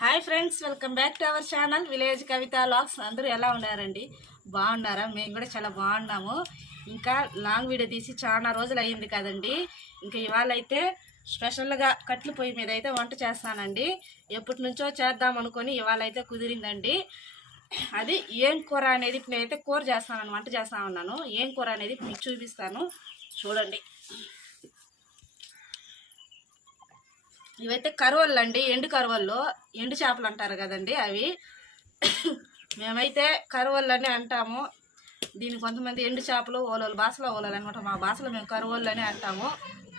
Hi friends, welcome back to our channel village Kavitha vlogs. అందరూ ఎలా ఉన్నారండి? బాగున్నారా? మేము కూడా చాలా బాగున్నాము. ఇంకా లాంగ్ వీడియో తీసి చాలా రోజులు అయ్యింది కదండి. ఇంకా ఇవాళ అయితే స్పెషల్గా కట్ల పొయ్యి మీద అయితే వంట చేస్తానండి. ఎప్పటి నుంచో చేద్దాం అనుకొని ఇవాళ అయితే కుదిరిందండి. అది ఏం కూర అనేది నేనైతే కూర చేస్తాను, వంట చేస్తా ఉన్నాను. ఏం కూర అనేది మీకు చూపిస్తాను, చూడండి. ఇవైతే కరువళ్ళు అండి, ఎండు కరువళ్ళు, ఎండు చేపలు అంటారు కదండి అవి. మేమైతే కరువళ్ళు అని అంటాము. దీన్ని కొంతమంది ఎండు చేపలు ఓలోలు భాషలో ఓలోలు అనమాట. మా భాషలో మేము కరువళ్ళు అని అంటాము.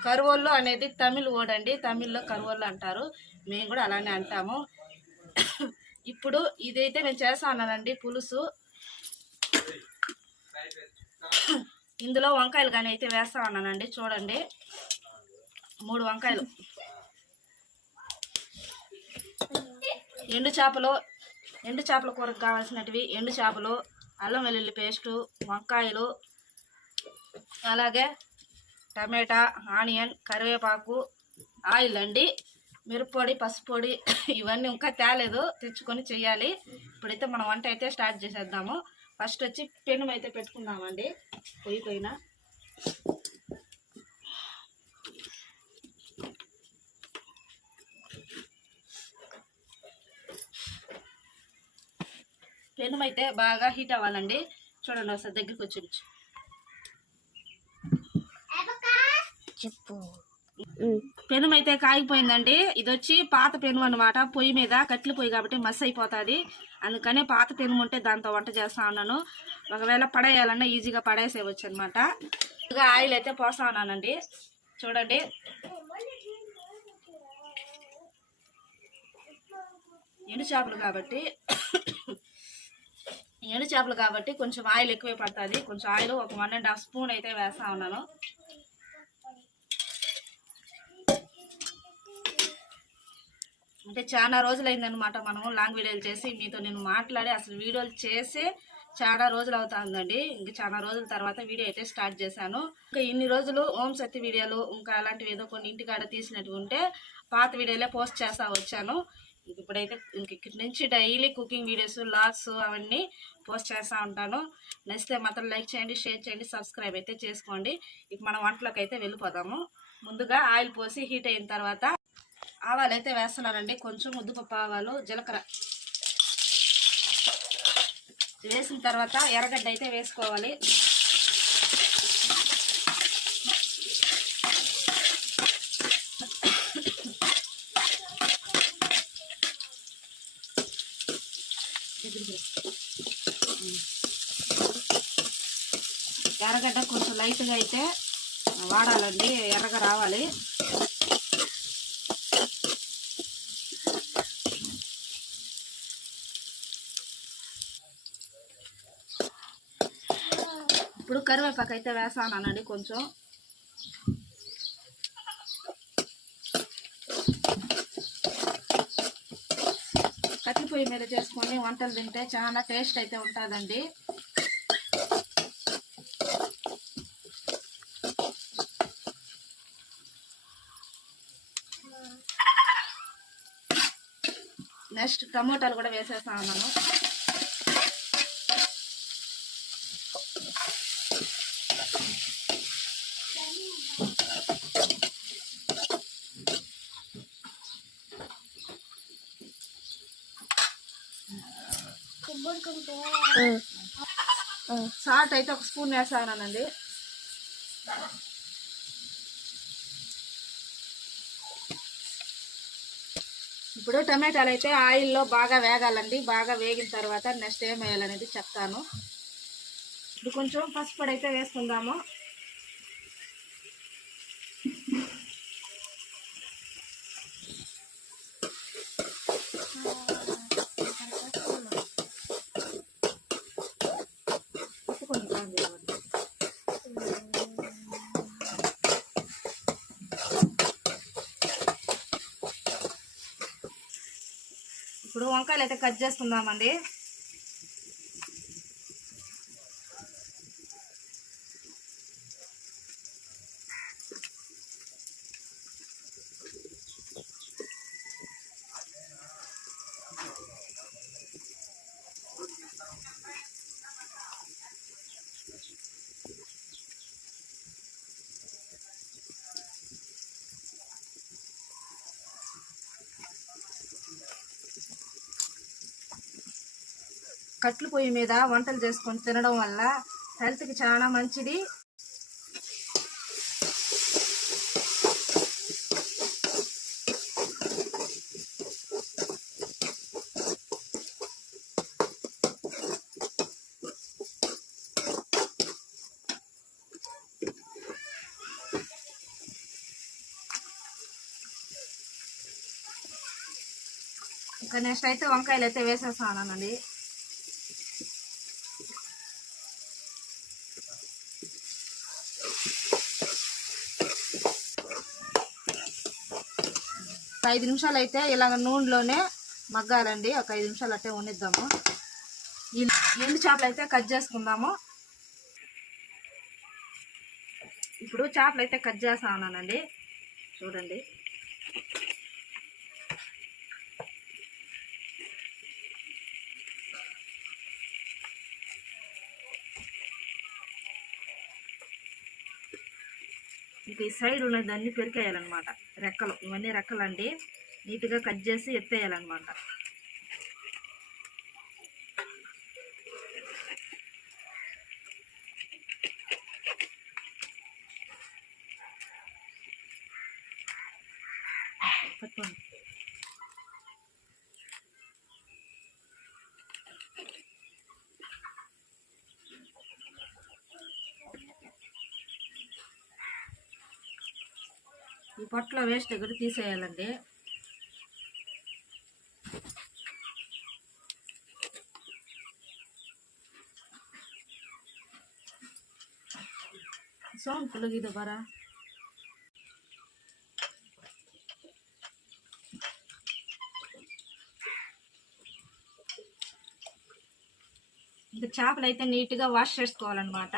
కరువళ్ళు అనేది తమిళ్ వర్డ్ అండి, తమిళ్లో కరువళ్ళు అంటారు. మేము కూడా అలానే అంటాము. ఇప్పుడు ఇదైతే నేను చేస్తా ఉన్నానండి పులుసు. ఇందులో వంకాయలు కానీ అయితే వేస్తా ఉన్నానండి. చూడండి, 3 వంకాయలు, ఎండు చేపల కూరకు కావాల్సినవి ఎండు చేపలు, అల్లం వెల్లుల్లి పేస్టు, వంకాయలు, అలాగే టమాటా, ఆనియన్, కరివేపాకు, ఆయిల్ అండి, మిరప్పొడి, పసుపు పొడి ఇవన్నీ ఇంకా తేలేదు, తెచ్చుకొని చెయ్యాలి. ఇప్పుడైతే మనం వంట అయితే స్టార్ట్ చేసేద్దాము. ఫస్ట్ వచ్చి పెనం అయితే పెట్టుకుందామండి పొయ్యి పైన. పెనం అయితే బాగా హీట్ అవ్వాలండి. చూడండి, ఒకసారి దగ్గరికి వచ్చి చెప్పు. పెనం అయితే కాగిపోయిందండి. ఇది వచ్చి పాత పెనం అనమాట. పొయ్యి మీద కట్టెల పొయ్యి కాబట్టి మస్ అయిపోతుంది. అందుకనే పాత పెనం ఉంటే దాంతో వంట చేస్తా ఉన్నాను. ఒకవేళ పడేయాలన్నా ఈజీగా పడేసేవచ్చు అనమాట. ఆయిల్ అయితే పోస్తా ఉన్నానండి. చూడండి, ఎండు చేపలు కాబట్టి కొంచెం ఆయిల్ ఎక్కువే పడుతుంది. కొంచెం ఆయిల్ ఒక 1.5 స్పూన్ అయితే వేస్తా ఉన్నాను. అంటే చాలా రోజులైందనమాట మనము లాంగ్ వీడియోలు చేసి. మీతో నేను మాట్లాడి అసలు వీడియోలు చేసి చాలా రోజులు అవుతుందండి. ఇంక చాలా రోజుల తర్వాత వీడియో అయితే స్టార్ట్ చేశాను. ఇంకా ఇన్ని రోజులు ఓం శక్తి వీడియోలు ఇంకా అలాంటివి ఏదో కొన్ని ఇంటికాడ తీసినట్టు ఉంటే పాత వీడియోలే పోస్ట్ చేస్తా వచ్చాను. ఇప్పుడైతే ఇంక ఇక్కడి నుంచి డైలీ కుకింగ్ వీడియోస్, వ్లాగ్స్ అవన్నీ పోస్ట్ చేస్తూ ఉంటాను. నచ్చితే మాత్రం లైక్ చేయండి, షేర్ చేయండి, సబ్స్క్రైబ్ అయితే చేసుకోండి. ఇక మనం వంటలోకి అయితే వెళ్ళిపోదాము. ముందుగా ఆయిల్ పోసి హీట్ అయిన తర్వాత ఆవాలు అయితే వేస్తున్నానండి. కొంచెం ముద్దుపప్పు ఆవాలు, జీలకర్ర వేసిన తర్వాత ఎర్రగడ్డ అయితే వేసుకోవాలి. ఎర్రగడ్డ కొంచెం లైట్గా అయితే వాడాలండి, ఎర్రగా రావాలి. ఇప్పుడు కరివేపాకు అయితే వేసానండి. కొంచెం కట్టెల పొయ్యి మీద చేసుకొని వంటలు తింటే చాలా టేస్ట్ అయితే ఉంటుందండి. నెక్స్ట్ టమోటాలు కూడా వేసేస్తా ఉన్నాను. సాల్ట్ అయితే 1 స్పూన్ వేస్తానండి. ఇప్పుడు టమాటాలు అయితే ఆయిల్లో బాగా వేగాలండి. బాగా వేగిన తర్వాత నెక్స్ట్ ఏం వేయాలనేది చెప్తాను. ఇప్పుడు కొంచెం పసుపు పొడి అయితే వేసుకుందాము. ఇప్పుడు వంకాయలు అయితే కట్ చేసుకుందామండి. కట్లు పొయ్యి మీద వంటలు చేసుకొని తినడం వల్ల హెల్త్కి చాలా మంచిది. ఇంకా నెక్స్ట్ అయితే వంకాయలు అయితే వేసేస్తానండి. ఒక 5 నిమిషాలు అయితే ఇలాగ నూనెలోనే మగ్గాలండి. ఒక 5 నిమిషాలు అట్టే వండిద్దాము. ఈ ఎండు చేపలు అయితే కట్ చేసుకుందాము. ఇప్పుడు చేపలు అయితే కట్ చేస్తా ఉన్నానండి. చూడండి, ఇంక ఈ సైడ్ ఉన్నదాన్ని పెరికేయాలన్నమాట. రెక్కలు, ఇవన్నీ రెక్కలు అండి, నీట్గా కట్ చేసి ఎత్తేయాలన్నమాట. పట్టుకోండి. ఈ పొట్టలో వేస్ట్ దగ్గర తీసేయాలండి. సౌండ్ పుల్లగిద బరా. ఇంకా చేపలు అయితే నీట్గా వాష్ చేసుకోవాలన్నమాట.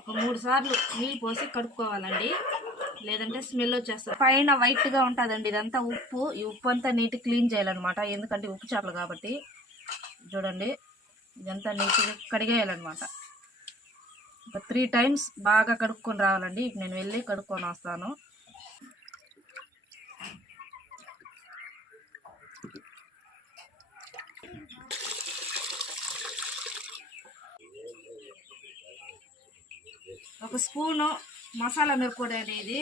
ఒక 3 సార్లు నీళ్ళు పోసి కడుక్కోవాలండి, లేదంటే స్మెల్ వచ్చేస్తుంది. పైన వైట్గా ఉంటుందండి, ఇదంతా ఉప్పు. ఈ ఉప్పు అంతా నీట్గా క్లీన్ చేయాలన్నమాట, ఎందుకంటే ఉప్పు చేపలు కాబట్టి. చూడండి, ఇదంతా నీట్గా కడిగేయాలన్నమాట. ఒక 3 టైమ్స్ బాగా కడుక్కొని రావాలండి. ఇప్పుడు నేను వెళ్ళి కడుక్కొని వస్తాను. ఒక స్పూను మసాలా మిరప్పొడి అనేది,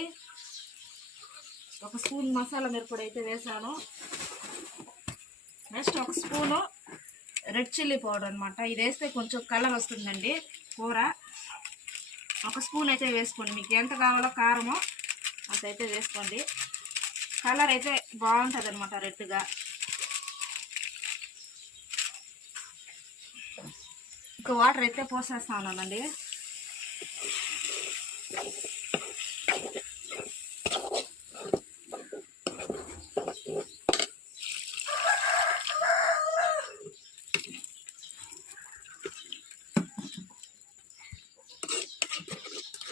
ఒక స్పూన్ మసాలా మిరప్పొడి అయితే వేసాను. నెక్స్ట్ ఒక స్పూను రెడ్ చిల్లీ పౌడర్ అనమాట. ఇది వేస్తే కొంచెం కలర్ వస్తుందండి కూర. ఒక స్పూన్ అయితే వేసుకోండి, మీకు ఎంత కావాలో కారమో అంతైతే వేసుకోండి. కలర్ అయితే బాగుంటుంది అనమాట, రెడ్గా. ఇంకా వాటర్ అయితే పోసేస్తా ఉన్నానండి.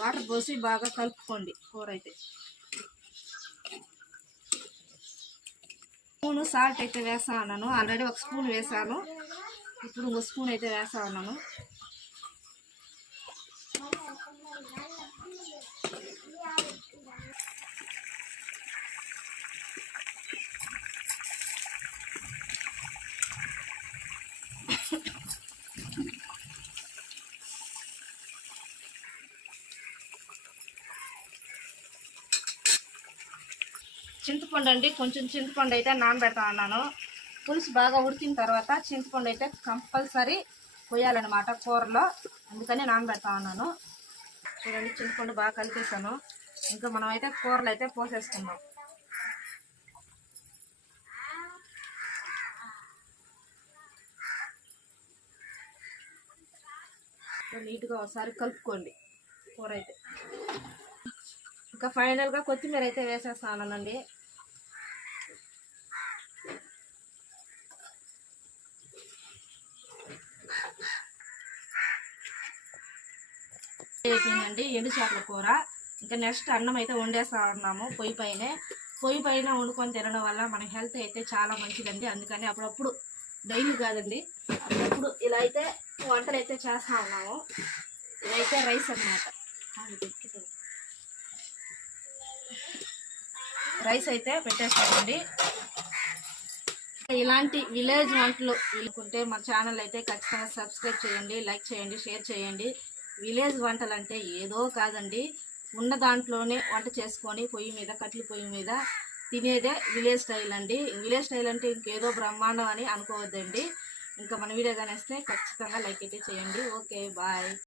వాటర్ పోసి బాగా కలుపుకోండి కూర అయితే. స్పూను సాల్ట్ అయితే వేస్తా ఉన్నాను. ఆల్రెడీ ఒక స్పూన్ వేసాను, ఇప్పుడు ఒక స్పూన్ అయితే వేస్తా ఉన్నాను. చింతపండు అండి, కొంచెం చింతపండు అయితే నానబెడతా ఉన్నాను. పులుసు బాగా ఉడికిన తర్వాత చింతపండు అయితే కంపల్సరీ పోయాలన్నమాట కూరలో, అందుకని నానబెడతా ఉన్నాను. చూడండి, చింతపండు బాగా కలిపేసాను. ఇంకా మనం అయితే కూరలు అయితే పోసేసుకుందాం. నీట్గా ఒకసారి కలుపుకోండి కూర అయితే. ఇంకా ఫైనల్గా కొత్తిమీర అయితే వేసేస్తానండి. అయిపోయిందండి ఎండు చేపల కూర. ఇంకా నెక్స్ట్ అన్నం అయితే వండేస్తా ఉన్నాము పొయ్యి పైన వండుకొని తినడం వల్ల మన హెల్త్ అయితే చాలా మంచిదండి. అందుకని అప్పుడప్పుడు, డైలీ కాదండి, అప్పుడప్పుడు ఇలా అయితే వంటలు అయితే చేస్తూ ఉన్నాము. ఇదైతే రైస్ అన్నమాట. రైస్ అయితే పెట్టేస్తామండి. ఇలాంటి విలేజ్ వంటలు అనుకుంటే మన ఛానల్ అయితే ఖచ్చితంగా సబ్స్క్రైబ్ చేయండి, లైక్ చేయండి, షేర్ చేయండి. విలేజ్ వంటలు అంటే ఏదో కాదండి, ఉన్న దాంట్లోనే వంట చేసుకొని పొయ్యి మీద, కట్టెల పొయ్యి మీద తినేదే విలేజ్ స్టైల్ అండి. విలేజ్ స్టైల్ అంటే ఇంకేదో బ్రహ్మాండం అని అనుకోవద్దండి. ఇంకా మన వీడియో కానీ వస్తే ఖచ్చితంగా లైక్ అయితే చేయండి. Okay, bye.